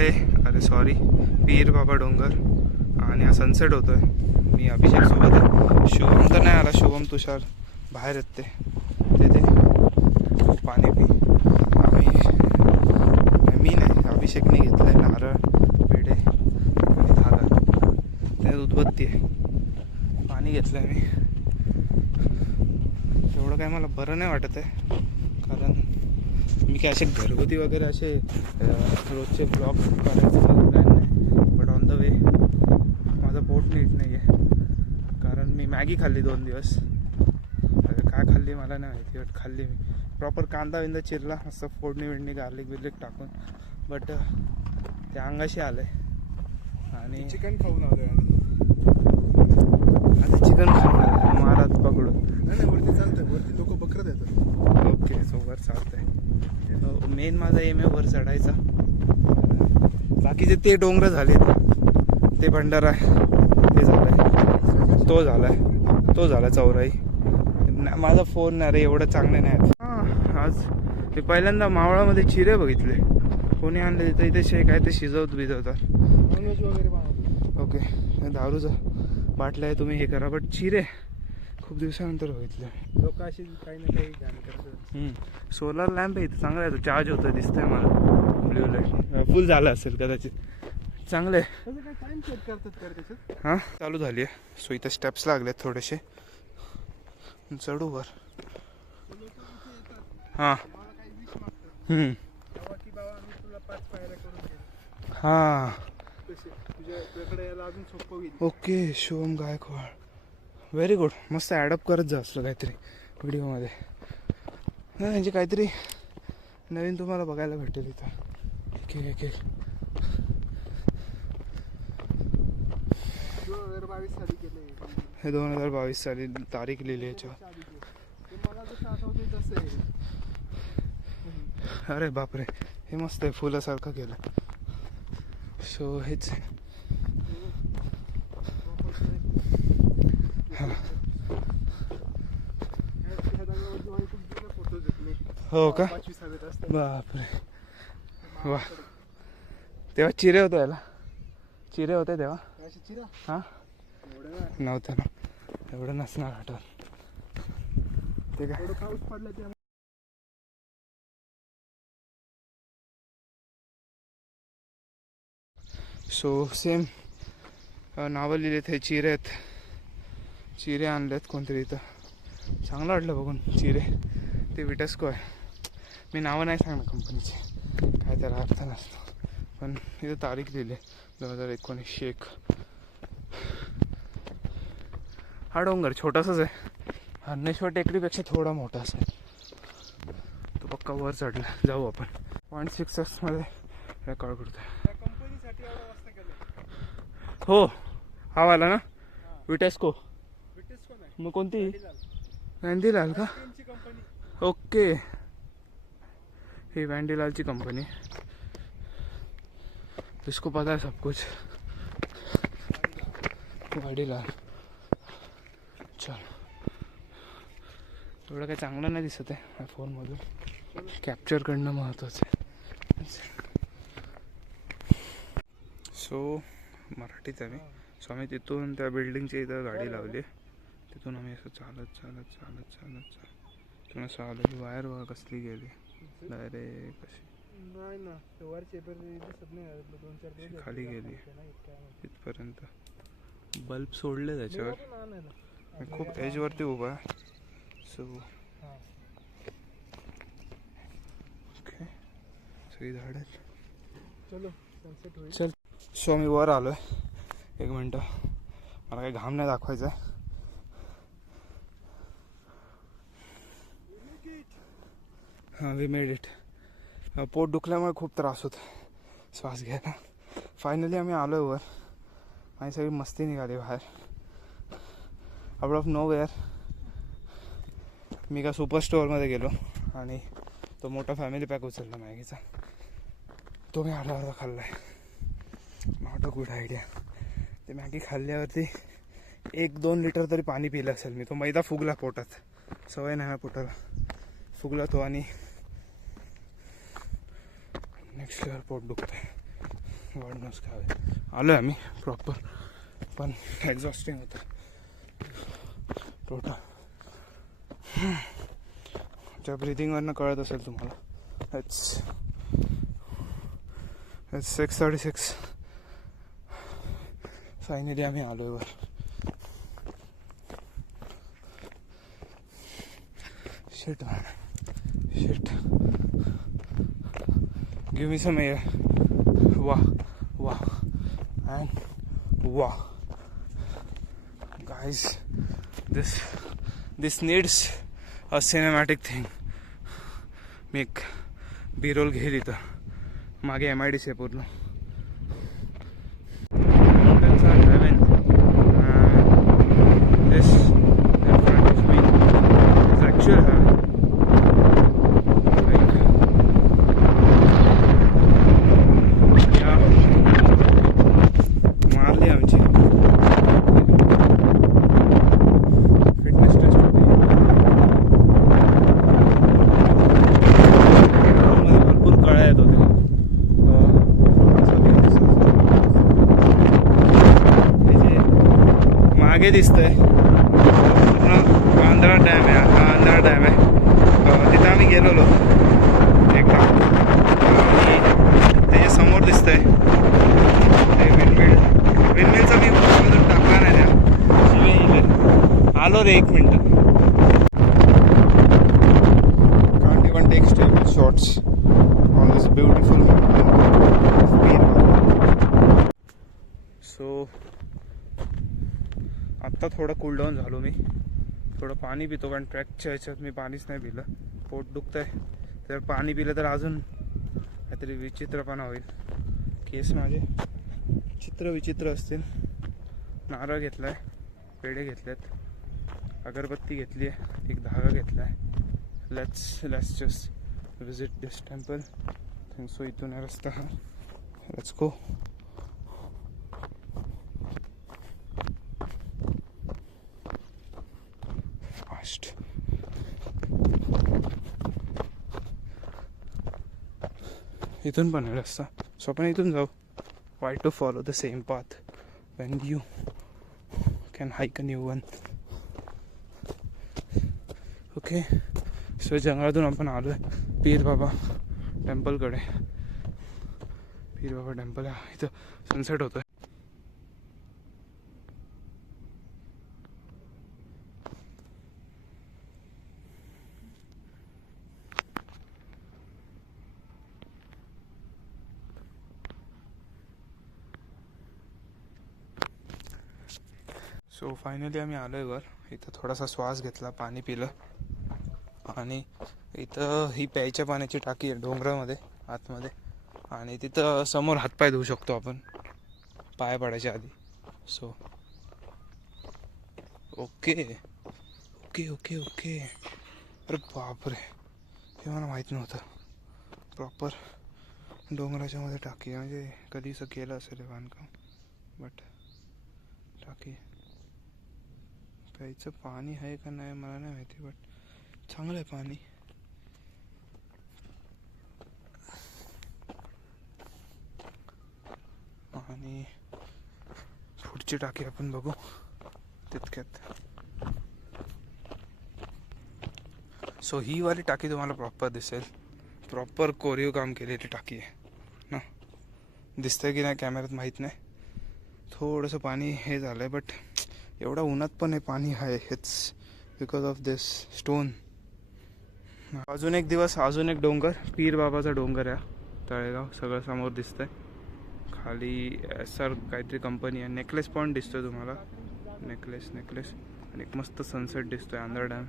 अरे सॉरी, पीर बाबा डोंगर आणि हा सनसेट होतोय. मी अभिषेक सोबत आहे. शुभम तर नाही आला, शुभम तुषार बाहेर येत ते पाणी पी. मी नाही, अभिषेकने घेतलंय नारळ पेढे आणि धागा, त्यात उदबत्ती आहे. पाणी घेतलंय मी. एवढं काय मला बरं नाही वाटत आहे, कारण मी काय असे घरगुती वगैरे असे रोजचे ब्लॉग करायचं मला प्लॅन नाही. बट ऑन द वे माझं पोट नीट नाही आहे, कारण मी मॅगी खाल्ली 2 दिवस. काय खाल्ली मला नाही माहिती, बट खाल्ली मी. प्रॉपर कांदा विंदा चिरला मस्त, फोडणी विडणी गार्लिक बिर्लिक टाकून. बट ते अंगाशी आलं आहे. आणि चिकन खाऊन आलो आहे. आता चिकन खाऊन आलं महाराज पकडून. नाही वरती चालतं, वरती लोक बकरं देतात. ओके, सो वर चालतंय. मेन माझा एम आहे वर चढायचा. बाकीचे ते डोंगर झाले, ते भंडारा ते झालंय, तो झाला चौराई. माझा फोन नाही रे, एवढं चांगले नाही. हां, आज ते पहिल्यांदा मावळामध्ये चिरे बघितले. कोणी आणले तिथं, इथे काय ते शिजवतात नॉनव्हेज वगैरे बनवतो. ओके, दारूचा बाटल्या आहे, तुम्ही हे करा. बट चिरे खूप दिवसानंतर बघितले. लोक अशी काही ना काही घाण करतात. सोलार लॅम्प आहे इथं, चांगला आहे. तो चार्ज होतं दिसतंय मला. ब्ल्यू लाईट फुल झालं असेल कदाचित. चांगलं आहे. टाइम सेट करतात त्याच्यात. हां, चालू झाली आहे. सो इथं स्टेप्स लागलेत थोडेसे, चढू वर. हां हां, okay. Shubham Gaikwad, very good. मस्त ॲडअप करत जा असलं काहीतरी व्हिडिओमध्ये. म्हणजे काहीतरी नवीन तुम्हाला बघायला भेटेल इथं. एक 2022 साली केले हे. 2022 साली तारीख लिहिली याच्यावर. मला जसं आठवते तसं आहे. अरे बापरे, हे मस्त आहे, फुलासारखं केलं. सो हेच हो का. बापरे, वा. तेव्हा चिरे होते, याला चिरे होते तेव्हा. हां, नव्हतं ना, एवढं नसणार आठवत. ते काय पाऊस पडला ते. सो सेम नावं लिहिलेत. हे चिरे आहेत, चिरे आणलेत कोणतरी इथं. चांगलं वाटलं बघून चिरे. ते विटस्को आहे. मी नावं नाही सांगणार कंपनीचे, काय त्याला अर्थ नसतो. पण इथं तारीख लिहिली 2019 1. हा डोंगर छोटासाच आहे, हरणेश्वर टेकडीपेक्षा थोडा मोठा असेल. तो पक्का वर चढला. जाऊ आपण. 0.6 मध्ये रेकॉर्ड करतोय. हो, हा वाला ना, विटेस्को. मग कोणती? वॅन्डीलाल का? ओके, ही वॅन्डीलालची कंपनी. इसको पता है सब कुछ. वॅन्डीलाल. चल, एवढं काही चांगलं नाही दिसत आहे फोनमधून. कॅप्चर करणं महत्त्वाचं आहे. सो मराठीच आहे मी. सो आम्ही तिथून त्या बिल्डिंगच्या इथं गाडी लावली. तिथून आम्ही असं चालत तिथून असं आलं की वायर कसली गेली डायरेक्ट कशी नाही ना, दिसत नाही. खाली गेली तिथपर्यंत. बल्ब सोडले त्याच्यावर. खूप एजवरती उभा आहे. सो ओके, सगळी झाड आहेत. चल. सो आम्ही वर आलो आहे. 1 मिनटं, मला काही घाम नाही दाखवायचा आहे. हां, वी मेड इट. पोट दुखल्यामुळे खूप त्रास होतो श्वास घ्यायला. फायनली आम्ही आलो आहे वर. आणि सगळी मस्ती निघाली बाहेर. आउट ऑफ नो वेअर मी का सुपर स्टोअरमध्ये गेलो आणि तो मोठा फॅमिली पॅक उचलला मॅगीचा. तो मी अर्धा खाल्ला आहे. Not a good idea. ते मॅगी खाल्ल्यावरती 1-2 लिटर तरी पाणी पिलं असेल मी. तो मैदा फुगला पोटात. सवय नाही ना पोटाला. फुगला तो आणि नेक्स्ट लेवल पोट दुखत आहे. गॉड नोस काय होईल. आलो आहे आम्ही प्रॉपर, पण एक्झॉस्टिंग होतं टोटल. त्या ब्रिथिंगवरनं कळत असेल तुम्हाला. इट्स 6:36. फायनली आम्ही आलो आहे वर. Shit man, shit. Give me some air. वाह वाह अँड वाह guys, this needs a cinematic thing. मी एक B-roll घेईल इथं. मागे MIDC आहे पूर्ण. Mountains are heaven. This in front of me is actual heaven. Like, yeah, मारली आमची फिटनेस टेस्ट होती. मध्ये भरपूर कळ्या येत होत्या. हे जे मागे दिसतंय पूर्ण आंध्रा डॅम आहे. हा आंध्रा डॅम आहे. तिथं आम्ही गेलेलो एकदा. आणि ते जे समोर दिसतंय ते विंडमिलचा मी अजून टाकला नाही त्या. आलो रे, 1 minute. Can't even take stable shots on this beautiful mountain of Peerwala. So आत्ता थोडं कूलडाऊन झालो मी. थोडं पाणी पितो, कारण ट्रॅकच्या ह्याच्यात मी पाणीच नाही पिलं. पोट दुखतंय, तर पाणी पिलं तर अजून काहीतरी विचित्रपणा होईल. केस माझे विचित्र असतील. नारळ घेतलाय, पेढे घेतलेत, अगरबत्ती घेतली आहे, एक धागा घेतला आहे. Let's just visit this temple. Think so इथून आहे रस्ता हा. Let's go. फास्ट. इथून पण आहे रस्ता, सो आपण इथून जाऊ. Why to follow the same path when you can hike a new one? Okay, so जंगलातून आपण आलो आहे पीर बाबा टेम्पलकडे. पीर बाबा टेम्पल आहे इथं. सनसेट होतोय. सो फायनली आम्ही आलो आहे वर. इथं थोडासा श्वास घेतला, पाणी पिलं. आणि इथं ही प्यायच्या पाण्याची टाकी आहे डोंगरामध्ये आतमध्ये. आणि तिथं समोर हातपाय धुवू शकतो आपण पाय पडायच्या आधी. So okay okay okay okay. अरे बापरे, हे मला माहीत नव्हतं. प्रॉपर डोंगराच्या मध्ये टाकी आहे. म्हणजे कधी असं केलं असेल बांधकाम, बट टाकी. प्यायचं पाणी आहे का नाही मला नाही माहिती, बट चांगलं आहे पाणी. आणि पुढची टाकी आपण बघू तितक्यात. सो ही वाली टाकी तुम्हाला प्रॉपर दिसेल. प्रॉपर कोरीव काम केलेली टाकी आहे ना. दिसतंय की नाही कॅमेऱ्यात माहीत नाही. थोडंसं पाणी हे झालं आहे, बट एवढा उन्हात पण हे पाणी आहे. It's because of this stone. अजून एक दिवस, अजून एक डोंगर, पीर बाबाचा डोंगर आहे तळेगाव. सगळं समोर दिसतंय. खाली सर काहीतरी कंपनी आहे. नेकलेस पॉईंट दिसतोय तुम्हाला. नेकलेस आणि एक मस्त सनसेट दिसतोय. आंध्रा डॅम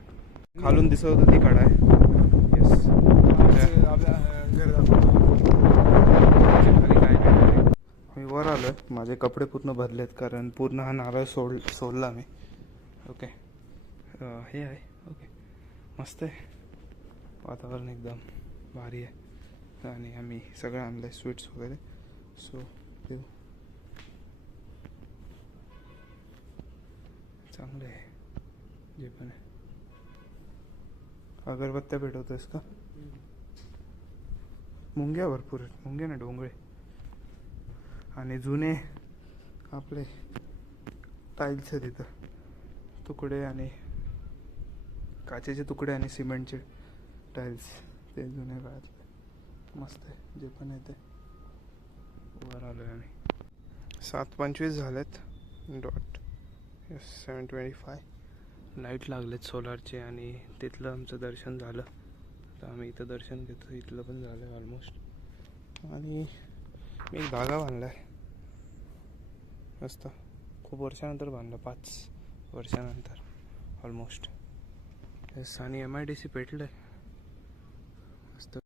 खालून दिसत होतं ती कडा आहे. येस, खाली काय नाही. मी वर आलो आहे. माझे कपडे पूर्ण भरलेत, कारण पूर्ण हा नारळ सोडला मी. ओके, हे आहे. ओके, मस्त आहे वातावरण, एकदम भारी आहे. आणि आम्ही सगळं आणलं आहे, स्वीट्स वगैरे. सो देऊ, चांगलं आहे जे पण आहे. अगरबत्त्या भेटवतोयस का? मुंग्या भरपूर आहेत. मुंग्या ना, डोंगळे. आणि जुने आपले टाईल्स आहेत तिथं, तुकडे आणि काचेचे तुकडे आणि सिमेंटचे टाईल्स, ते जुन्या काळातले मस्त आहे. जे पण आहे ते वर आलो आहे आम्ही. 7:25 झालेत डॉट. 7:25. लाईट लागलेत सोलारचे आणि तिथलं आमचं दर्शन झालं. तर आम्ही इथं दर्शन घेतो, इथलं पण झालं आहे ऑलमोस्ट. आणि मी एक धागा बांधला आहे मस्त, खूप वर्षानंतर बांधला, 5 वर्षानंतर ऑलमोस्ट. आणि MIDC पेटलं आहे.